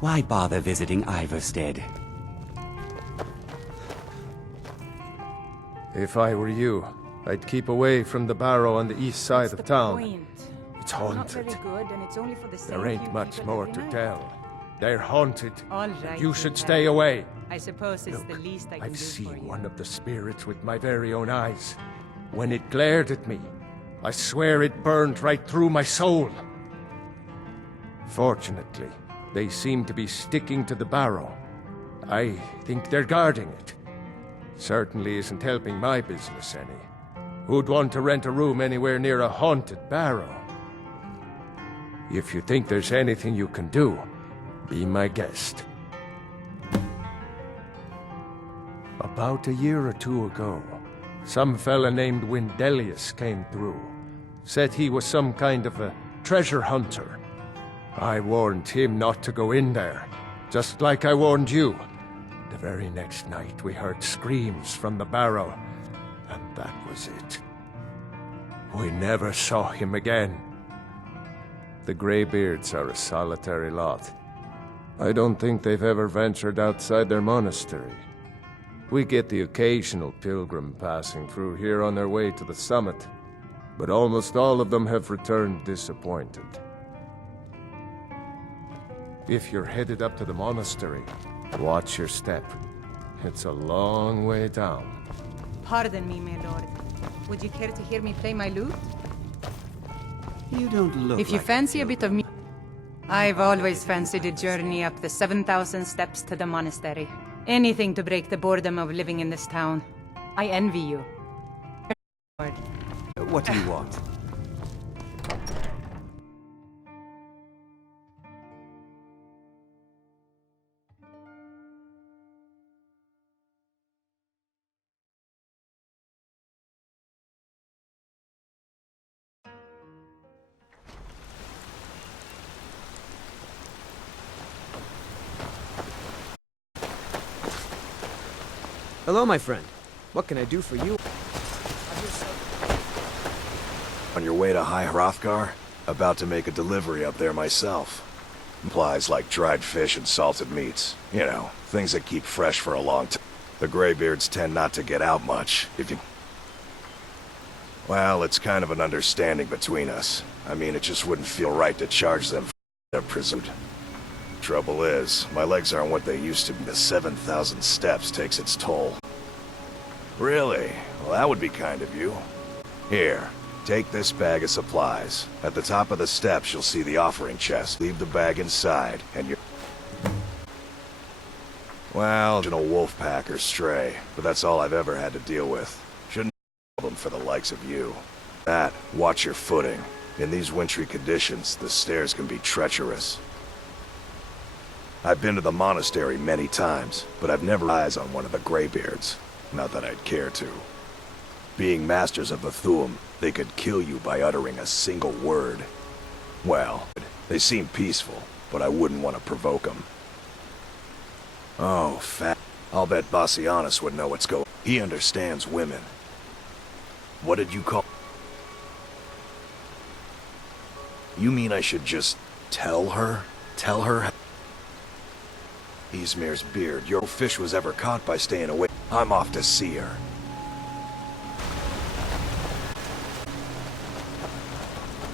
Why bother visiting Iverstead? If I were you, I'd keep away from the barrow on the east side of town. Point? It's Not very haunted. good, and it's only for the same There ain't few much people more every to night. tell. They're haunted. All right, You should then. stay away. I suppose it's Look, the least I can I've do for seen you. one of the spirits with my very own eyes. When it glared at me, I swear it burned right through my soul. Fortunately, they seem to be sticking to the barrow. I think they're guarding it. Certainly isn't helping my business any. Who'd want to rent a room anywhere near a haunted barrow? If you think there's anything you can do, be my guest. About a year or two ago, some fella named Windelius came through. Said he was some kind of a treasure hunter. I warned him not to go in there, just like I warned you. The very next night we heard screams from the barrow, and that was it. We never saw him again. The Greybeards are a solitary lot. I don't think they've ever ventured outside their monastery. We get the occasional pilgrim passing through here on their way to the summit, but almost all of them have returned disappointed. If you're headed up to the monastery, watch your step. It's a long way down. Pardon me, my lord. Would you care to hear me play my lute? You don't look If you like fancy a bit of music... I've always fancied a journey up the 7,000 steps to the monastery. Anything to break the boredom of living in this town. I envy you. What do you want? Hello, my friend. What can I do for you? On your way to High Hrothgar? About to make a delivery up there myself. Implies like dried fish and salted meats. You know, things that keep fresh for a long time. The Greybeards tend not to get out much, if you... Well, it's kind of an understanding between us. I mean, it just wouldn't feel right to charge them for their presumed. Trouble is, my legs aren't what they used to be. The 7,000 steps takes its toll. Really? Well, that would be kind of you. Here, take this bag of supplies. At the top of the steps, you'll see the offering chest. Leave the bag inside, and you're... Well, original wolf pack or stray, but that's all I've ever had to deal with. Shouldn't be a problem for the likes of you. Watch your footing. In these wintry conditions, the stairs can be treacherous. I've been to the monastery many times, but I've never eyes on one of the Greybeards. Not that I'd care to. Being masters of the Thuum, they could kill you by uttering a single word. Well, they seem peaceful, but I wouldn't want to provoke them. Oh, I'll bet Bassianus would know what's going on. He understands women. What did you call... You mean I should just tell her? Tell her? Izmir's beard, your fish was ever caught by staying away. I'm off to see her.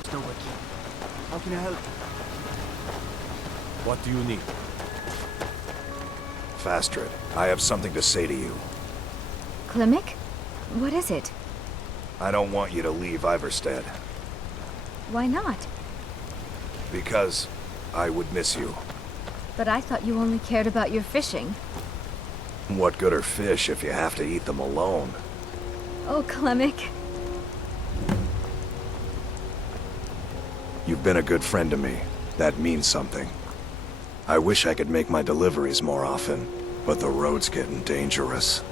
Still working. How can I help? What do you need? Fastred, I have something to say to you. Klimek? What is it? I don't want you to leave Iverstead, Why not? because I would miss you. But I thought you only cared about your fishing. What good are fish if you have to eat them alone? Oh, Klimek. You've been a good friend to me. That means something. I wish I could make my deliveries more often, but the road's getting dangerous.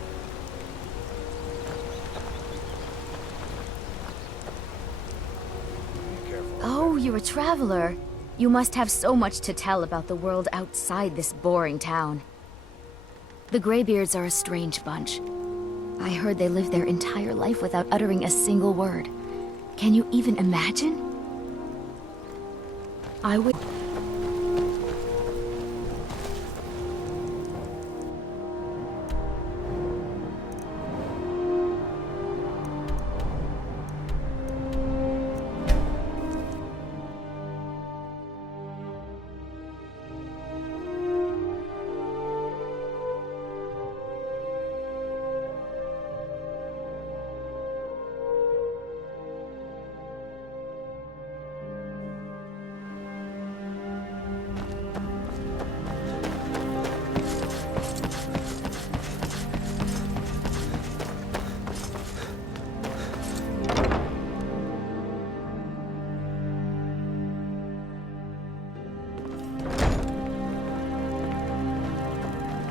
Be careful. Oh, you're a traveler. You must have so much to tell about the world outside this boring town. The Greybeards are a strange bunch. I heard they live their entire life without uttering a single word. Can you even imagine? I would...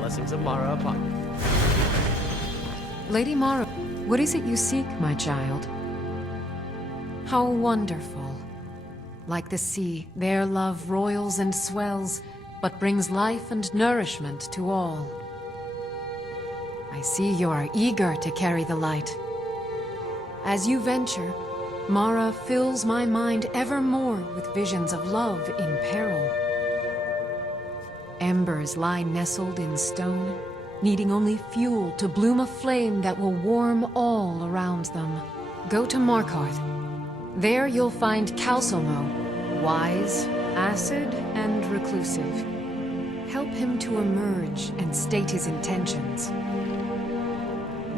Blessings of Mara upon you. Lady Mara, what is it you seek, my child? How wonderful. Like the sea, their love roils and swells, but brings life and nourishment to all. I see you are eager to carry the light. As you venture, Mara fills my mind ever more with visions of love in peril. Embers lie nestled in stone, needing only fuel to bloom a flame that will warm all around them. Go to Markarth. There you'll find Calcelmo, wise, acid, and reclusive. Help him to emerge and state his intentions.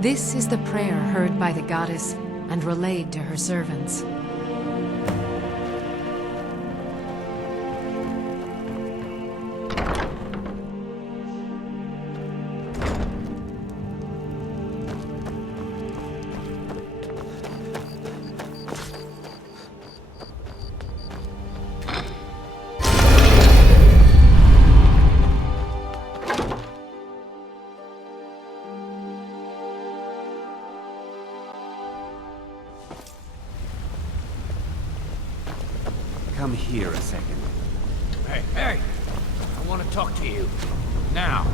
This is the prayer heard by the goddess and relayed to her servants. Come here a second. Hey, hey! I want to talk to you. Now.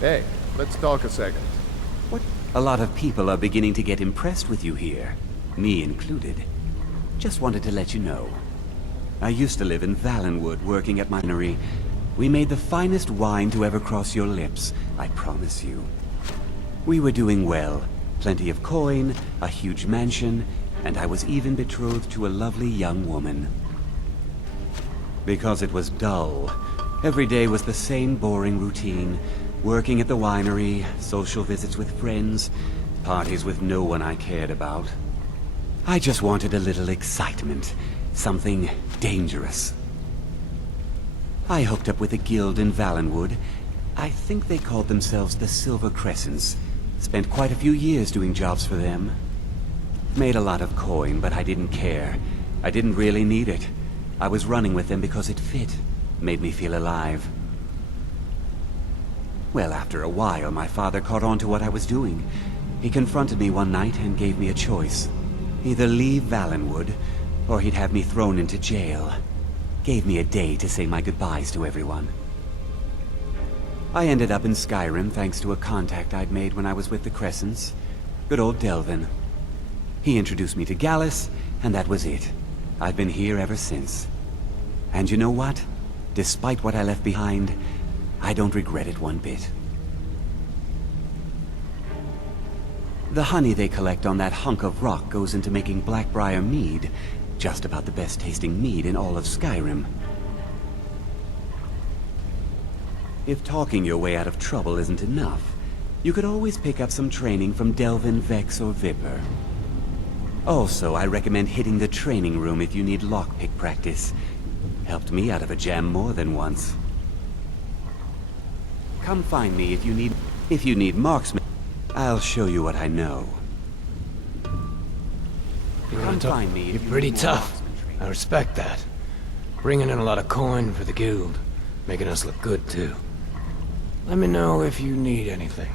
Hey, let's talk a second. What? A lot of people are beginning to get impressed with you here. Me included. Just wanted to let you know. I used to live in Valenwood, working at my winery. We made the finest wine to ever cross your lips, I promise you. We were doing well. Plenty of coin, a huge mansion, and I was even betrothed to a lovely young woman. Because it was dull. Every day was the same boring routine. Working at the winery, social visits with friends, parties with no one I cared about. I just wanted a little excitement. Something dangerous. I hooked up with a guild in Valenwood. I think they called themselves the Silver Crescents. Spent quite a few years doing jobs for them. Made a lot of coin, but I didn't care. I didn't really need it. I was running with them because it fit. Made me feel alive. Well, after a while, my father caught on to what I was doing. He confronted me one night and gave me a choice. Either leave Valenwood, or he'd have me thrown into jail. Gave me a day to say my goodbyes to everyone. I ended up in Skyrim thanks to a contact I'd made when I was with the Crescents. Good old Delvin. He introduced me to Gallus, and that was it. I've been here ever since. And you know what? Despite what I left behind, I don't regret it one bit. The honey they collect on that hunk of rock goes into making Blackbriar mead, just about the best tasting mead in all of Skyrim. If talking your way out of trouble isn't enough, you could always pick up some training from Delvin, Vex, or Viper. Also, I recommend hitting the training room if you need lockpick practice. Helped me out of a jam more than once. Come find me if you need marksman. I'll show you what I know. Come find me if You're you pretty need more tough. marksman training. I respect that. Bringing in a lot of coin for the guild. Making us look good, too. Let me know if you need anything,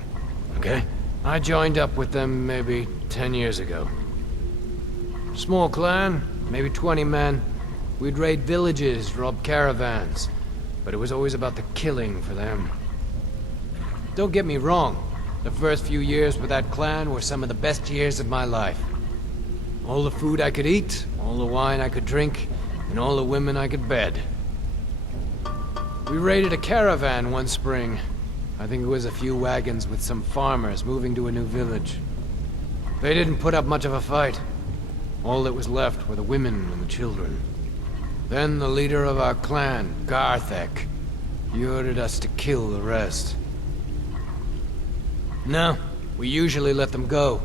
okay? I joined up with them maybe 10 years ago. Small clan, maybe 20 men. We'd raid villages, rob caravans. But it was always about the killing for them. Don't get me wrong. The first few years with that clan were some of the best years of my life. All the food I could eat, all the wine I could drink, and all the women I could bed. We raided a caravan one spring. I think it was a few wagons with some farmers moving to a new village. They didn't put up much of a fight. All that was left were the women and the children. Then the leader of our clan, Garthek, he ordered us to kill the rest. No, we usually let them go.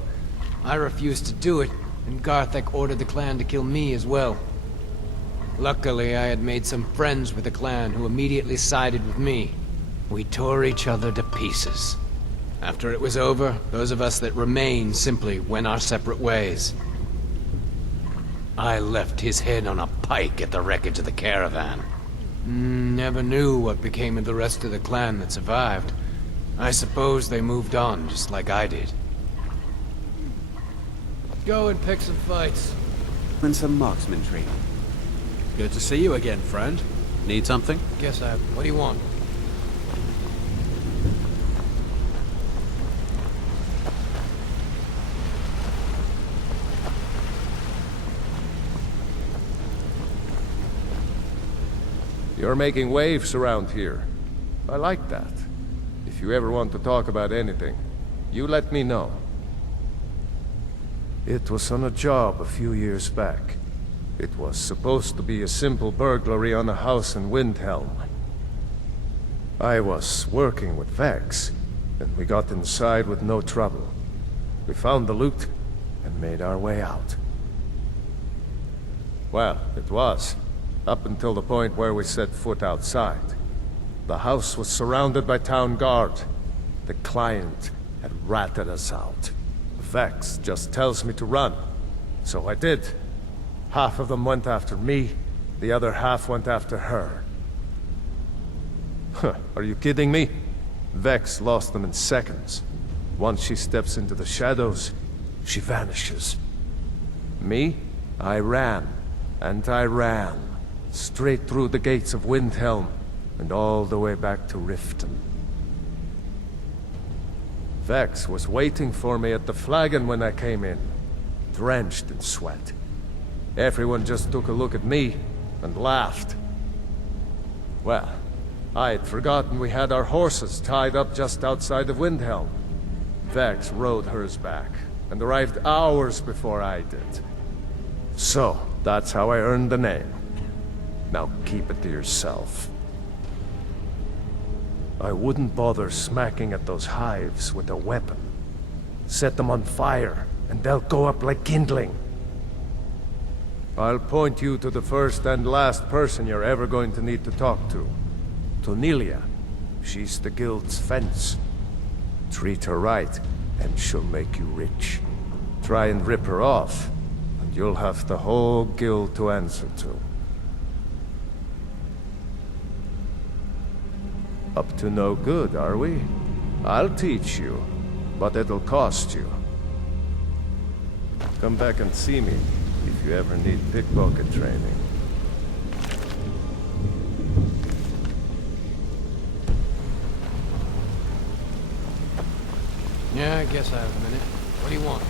I refused to do it, and Garthek ordered the clan to kill me as well. Luckily, I had made some friends with the clan who immediately sided with me. We tore each other to pieces. After it was over, those of us that remained simply went our separate ways. I left his head on a pike at the wreckage of the caravan. Never knew what became of the rest of the clan that survived. I suppose they moved on, just like I did. Go and pick some fights. And some marksman training. Good to see you again, friend. Need something? What do you want? You're making waves around here. I like that. If you ever want to talk about anything, you let me know. It was on a job a few years back. It was supposed to be a simple burglary on a house in Windhelm. I was working with Vex, and we got inside with no trouble. We found the loot, and made our way out. Well, it was, up until the point where we set foot outside. The house was surrounded by town guard. The client had ratted us out. Vex just tells me to run, so I did. Half of them went after me, the other half went after her. Huh, are you kidding me? Vex lost them in seconds. Once she steps into the shadows, she vanishes. Me? I ran, and I ran, straight through the gates of Windhelm, and all the way back to Riften. Vex was waiting for me at the flagon when I came in, drenched in sweat. Everyone just took a look at me and laughed. Well, I had forgotten we had our horses tied up just outside of Windhelm. Vex rode hers back and arrived hours before I did. So, that's how I earned the name. Now keep it to yourself. I wouldn't bother smacking at those hives with a weapon. Set them on fire, and they'll go up like kindling. I'll point you to the first and last person you're ever going to need to talk to. Tonilia. She's the guild's fence. Treat her right, and she'll make you rich. Try and rip her off, and you'll have the whole guild to answer to. Up to no good, are we? I'll teach you, but it'll cost you. Come back and see me if you ever need pickpocket training. Yeah, I guess I have a minute. What do you want?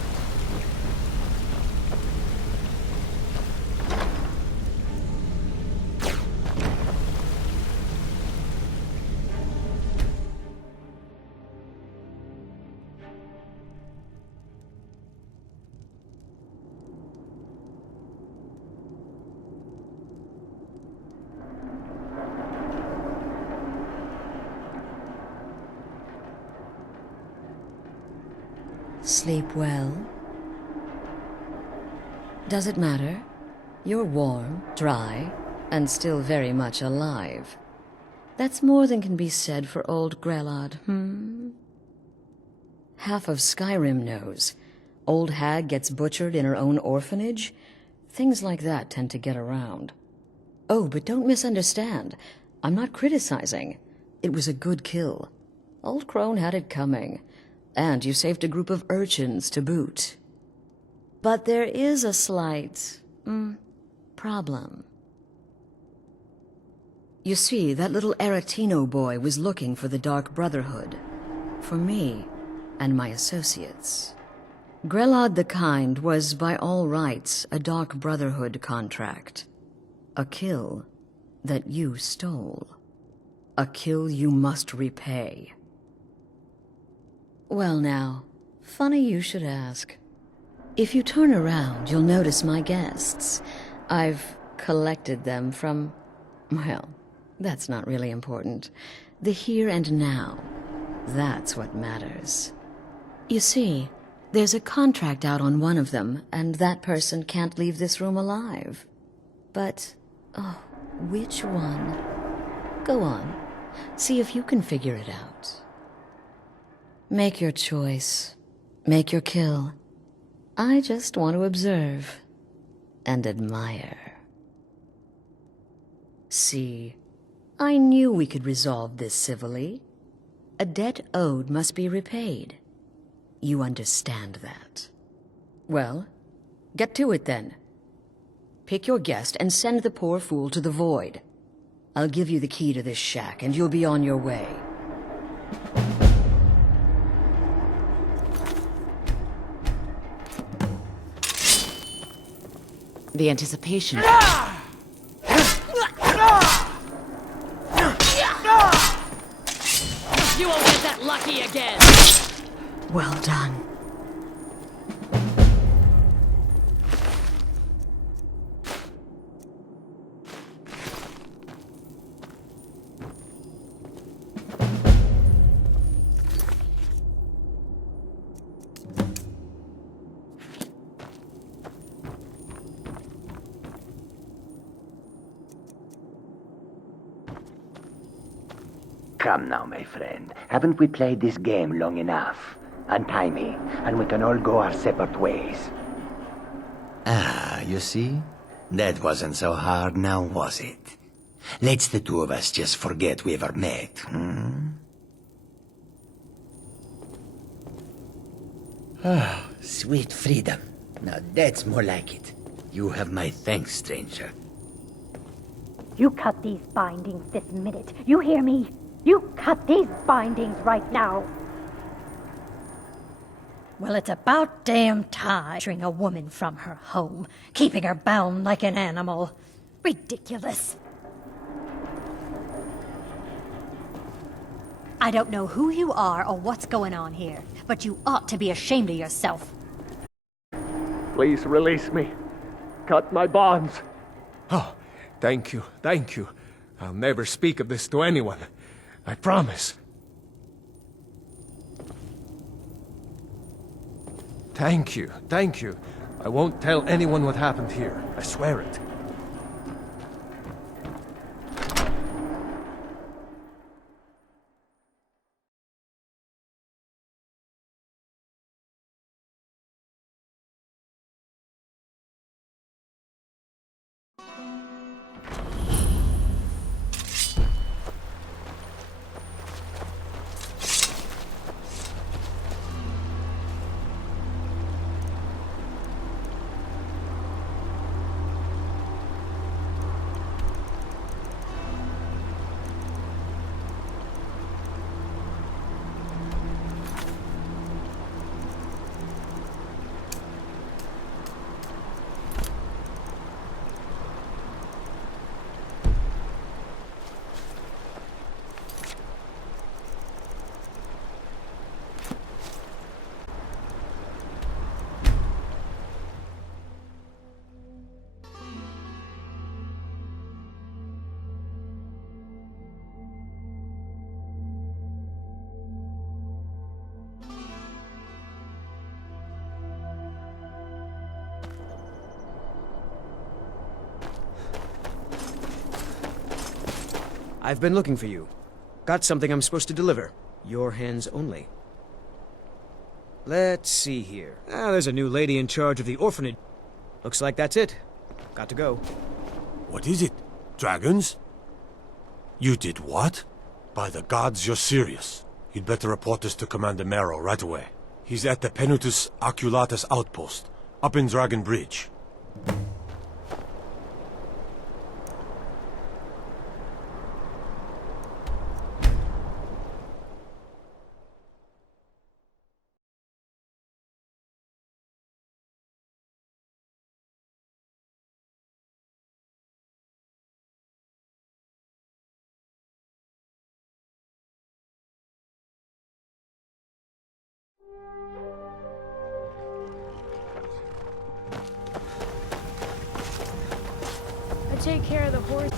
Sleep well? Does it matter? You're warm, dry, and still very much alive. That's more than can be said for old Grelod, Half of Skyrim knows. Old hag gets butchered in her own orphanage. Things like that tend to get around. Oh, but don't misunderstand. I'm not criticizing. It was a good kill. Old Crone had it coming. And you saved a group of urchins to boot. But there is a slight, problem. You see, that little Aretino boy was looking for the Dark Brotherhood. For me and my associates. Grelod the Kind was, by all rights, a Dark Brotherhood contract. A kill that you stole. A kill you must repay. Well now, funny you should ask. If you turn around, you'll notice my guests. I've collected them from, well, that's not really important. The here and now. That's what matters. You see, there's a contract out on one of them, and that person can't leave this room alive. But, oh, which one? Go on, see if you can figure it out. Make your choice. Make your kill. I just want to observe and admire. See I knew we could resolve this civilly. A debt owed must be repaid. You understand that. Well, get to it then. Pick your guest and send the poor fool to the void. I'll give you the key to this shack and you'll be on your way. The anticipation. You won't get that lucky again! Well done. Come now, my friend. Haven't we played this game long enough? Untie me, and we can all go our separate ways. Ah, you see? That wasn't so hard now, was it? Let's the two of us just forget we ever met, hmm? Ah, sweet freedom. Now that's more like it. You have my thanks, stranger. You cut these bindings this minute. You hear me? You cut these bindings right now. Well, it's about damn time string a woman from her home, keeping her bound like an animal. Ridiculous. I don't know who you are or what's going on here, but you ought to be ashamed of yourself. Please release me. Cut my bonds. Oh, thank you, thank you. I'll never speak of this to anyone. I promise. Thank you, thank you. I won't tell anyone what happened here. I swear it. I've been looking for you. Got something I'm supposed to deliver. Your hands only. Let's see here. There's a new lady in charge of the orphanage. Looks like that's it. Got to go. What is it? Dragons? You did what? By the gods, you're serious. You'd better report this to Commander Mero right away. He's at the Penutus Oculatus outpost, up in Dragon Bridge. I take care of the horse.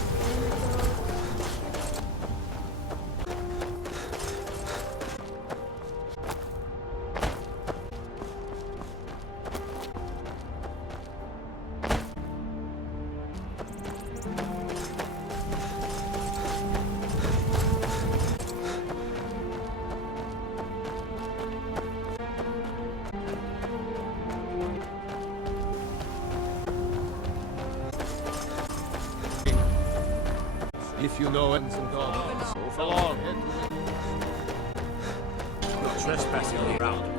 if you know ends and goblins. Move along. You're trespassing around.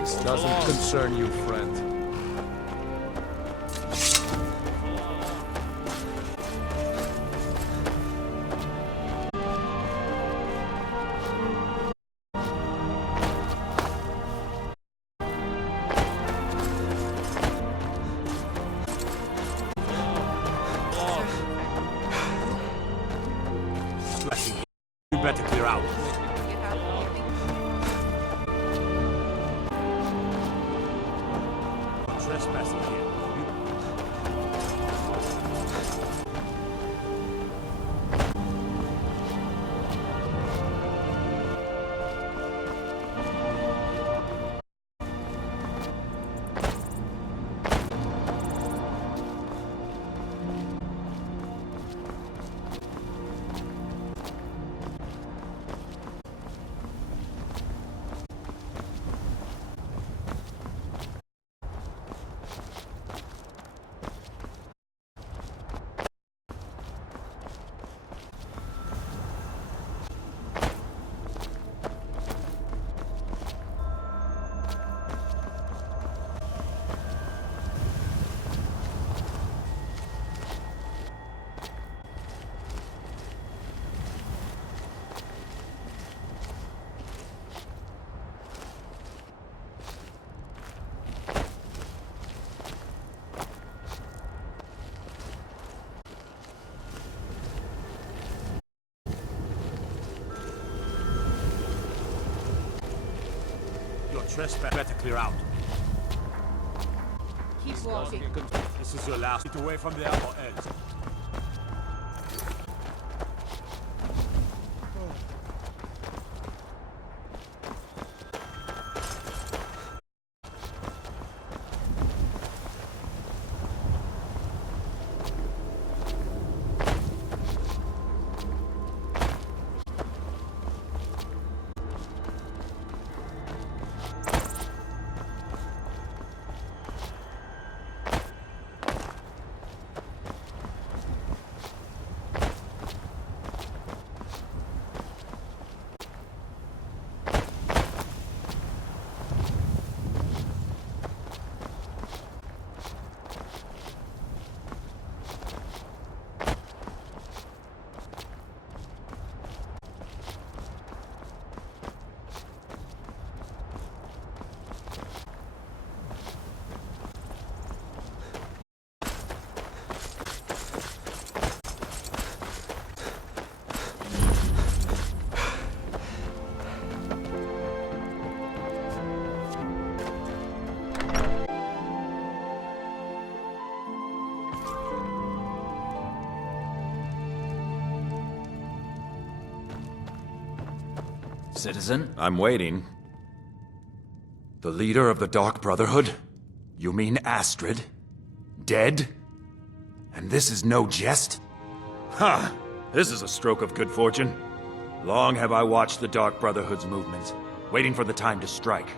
This doesn't concern you, friend. You better clear out. Trespassing here. Trespass. Better clear out. Keep walking. This is your last. Get away from there or else. Citizen? I'm waiting. The leader of the Dark Brotherhood? You mean Astrid? Dead? And this is no jest? Ha! This is a stroke of good fortune. Long have I watched the Dark Brotherhood's movements, waiting for the time to strike.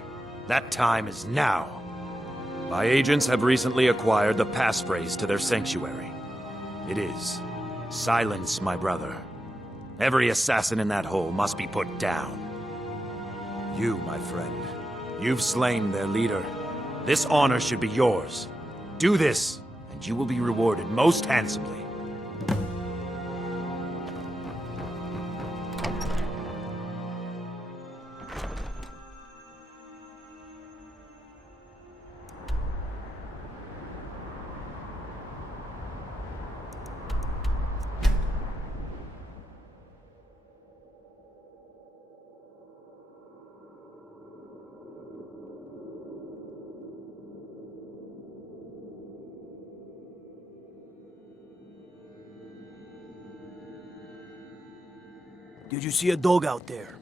That time is now. My agents have recently acquired the passphrase to their sanctuary. It is, "Silence my brother." Every assassin in that hole must be put down. You, my friend, you've slain their leader. This honor should be yours. Do this, and you will be rewarded most handsomely. Did you see a dog out there?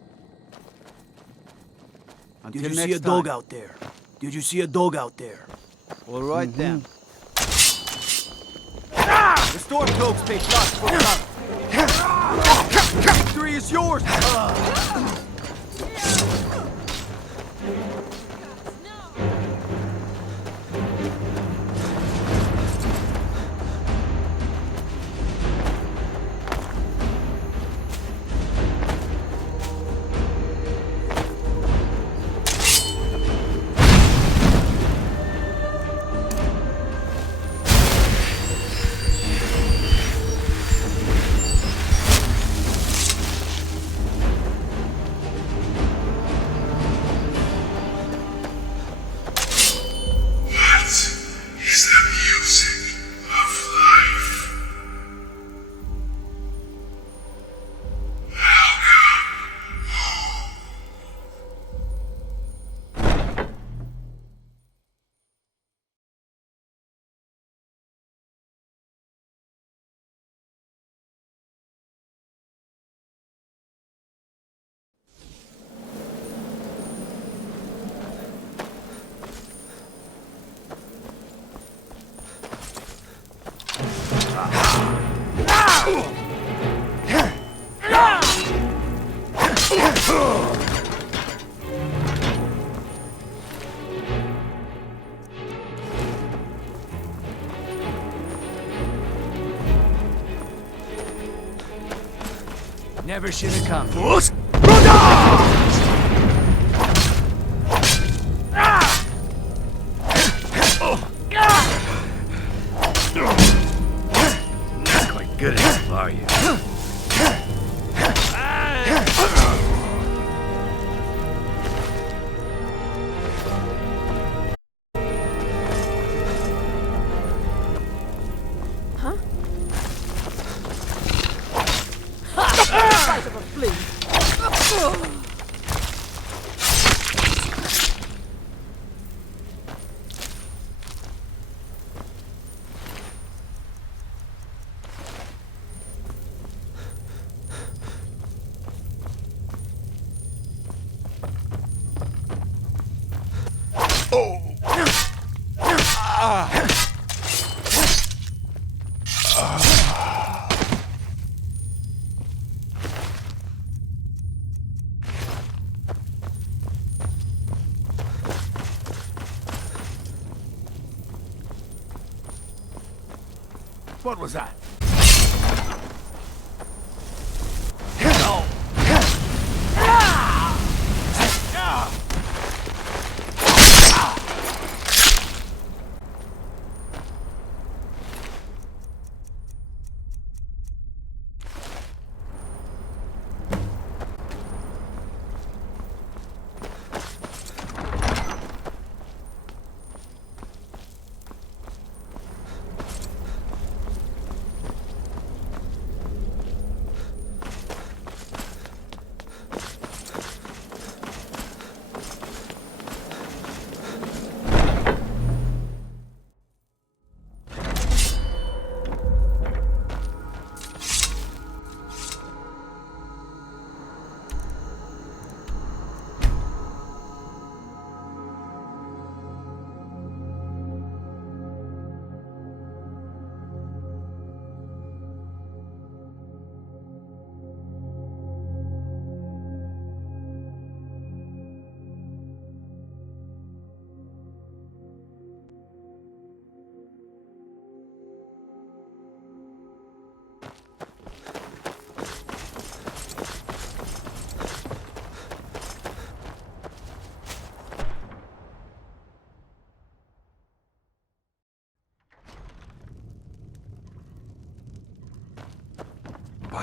Did you see a dog out there? Did you see a dog out there? All right then. The storm dogs take shots for love. Victory is yours! Never should have come. Not quite good enough, are you? Size of a flea. What was that?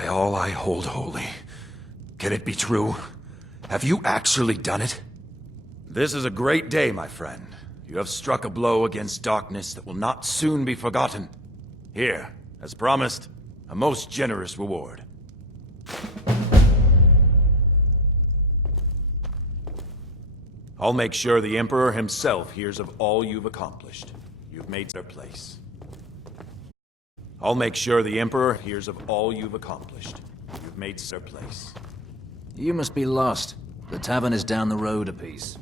By all I hold holy. Can it be true? Have you actually done it? This is a great day, my friend. You have struck a blow against darkness that will not soon be forgotten. Here, as promised, a most generous reward. I'll make sure the Emperor himself hears of all you've accomplished. You've made their place. I'll make sure the Emperor hears of all you've accomplished. You've made their place. You must be lost. The tavern is down the road a piece.